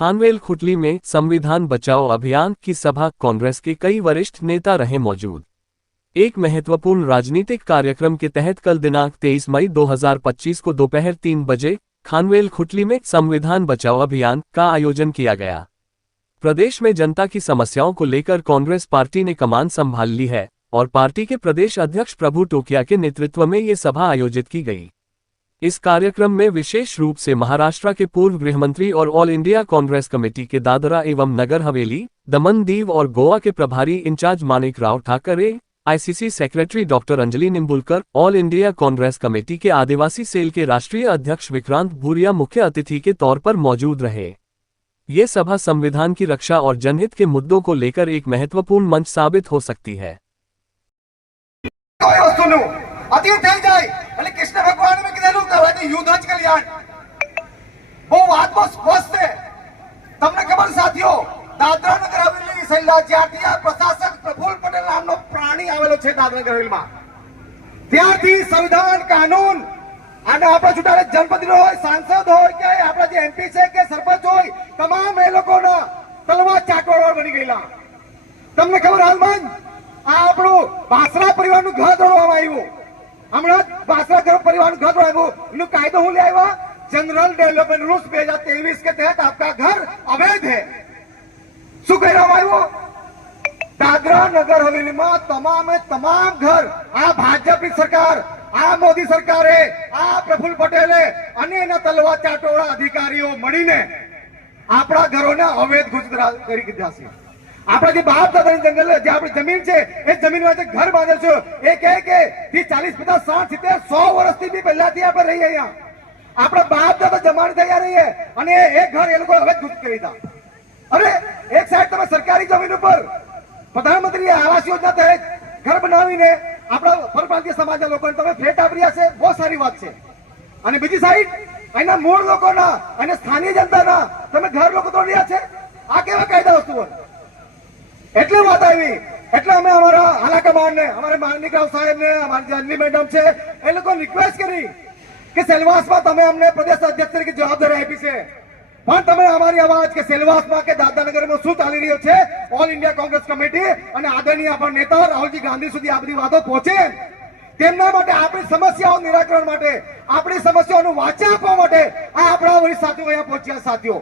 खानवेल खुटली में संविधान बचाओ अभियान की सभा कांग्रेस के कई वरिष्ठ नेता रहे मौजूद। एक महत्वपूर्ण राजनीतिक कार्यक्रम के तहत कल दिनांक 23 मई 2025 को दोपहर 3 बजे खानवेल खुटली में संविधान बचाओ अभियान का आयोजन किया गया। प्रदेश में जनता की समस्याओं को लेकर कांग्रेस पार्टी ने कमान संभाल ली है और पार्टी के प्रदेश अध्यक्ष प्रभु टोकिया के नेतृत्व में ये सभा आयोजित की गई। इस कार्यक्रम में विशेष रूप से महाराष्ट्र के पूर्व गृहमंत्री और ऑल इंडिया कांग्रेस कमेटी के दादरा एवं नगर हवेली, दमन दीव और गोवा के प्रभारी in charge Manik Rao Thackeray, ICC secretary doctor Anjali Nimbalkar, all India Congress committee के आदिवासी सेल के राष्ट्रीय अध्यक्ष विक्रांत भूरिया मुख्य अतिथि के तौर पर मौजूद रहे। ये सभा संविधान की रक्षा और जनहित के मुद्दों को लेकर एक महत्वपूर्ण मंच साबित हो सकती है। कृष्ण भगवान में कीधेलू के युद्ध ज कल्याण वो बात बस स्पष्ट है। तमने खबर साथियों, दादरा नगर हवेली सैला ज्यारथी प्रशासक प्रफुल्ल पटेल नामनो प्राणी आवेलो छे दादरा नगर हवेलीमां, त्यारथी संविधान कानून અને આપણા ચૂંટાયેલા જનપ્રતિનિધિ હોય, સાંસદ હોય કે આપણા જે એમપી છે કે સરપંચ હોય, તમામ એ લોકોના તલવાર ચાટવાળા બની ગયેલા। તમને ખબર હાલમાં આ આપણું બાસરા પરિવારનું ઘર તોડવામાં આવ્યું। હમણાં બાસરા ઘર પરિવારનું ઘર તોડાવ્યું, એનો કાયદો હું લઈ આવ્યા, जनरल डेवलपमेंट रूल्स 2023 के तहत आपका घर अवैध है। શું કહેવામાં આવ્યું? દાદરા નગર હવેલીમાં તમામે તમામ ઘર આ ભાજપની સરકાર, આ મોદી સરકારે, આ પ્રફુલ્લ પટેલે અને એના તલવાર ચાટોળા અધિકારીઓ મળીને આપણા ઘરોને અવૈધ ઘોષિત કરી દીધા છે। આપણા જે બાપ દાદાની જંગલ જે આપણી જમીન છે એ જમીનમાં જે ઘર બાંધે છે એ કહે કે 40, 50, 60, 70, 100 વર્ષથી બી પહેલાથી આપણે રહીએ અહીંયા। આપણા બાપ દાદા જમાને થઈ રહીએ અને એ ઘર એ લોકો હવે ઘોષિત કરી દીધા। અરે એક સાઈડ તમે સરકારી જમીન ઉપર પ્રધાનમંત્રી આવાસ યોજના તહેત ઘર બનાવીને આપણા પરપ્રાંતીય સમાજના લોકોને તમે ફ્લેટ આપી રહ્યા છે, બહુ સારી વાત છે। અને બીજી સાઈડ અહીંના મૂળ લોકોના અને સ્થાનિય જનતાના તમે ઘર લોકો તોડી રહ્યા છે। આ કેવા કાયદા વસ્તુઓ? એટલે વાત આવી, એટલે અમે અમારા આલાકમાનને, અમારે માનિક રાવ સાહેબને, અમારી જે અંજલિ મેડમ છે એ લોકો રિક્વેસ્ટ કરી કે સેલવાસમાં તમે અમને પ્રદેશ અધ્યક્ષ તરીકે જવાબદારી આપી છે, પણ તમે અમારી અવાજ કે સેલવાસમાં કે દાદરાનગરમાં શું ચાલી રહ્યો છે ઓલ ઇન્ડિયા કોંગ્રેસ કમિટી અને આદરણીય આપણા નેતા રાહુલજી ગાંધી સુધી આ બધી વાતો પહોંચે, તેમના માટે આપણી સમસ્યાઓ નિરાકરણ માટે, આપણી સમસ્યાઓનું વાચા આપવા માટે આ આપણા વરિષ્ઠ સાથીઓ અહીંયા પહોંચ્યા। સાથીઓ,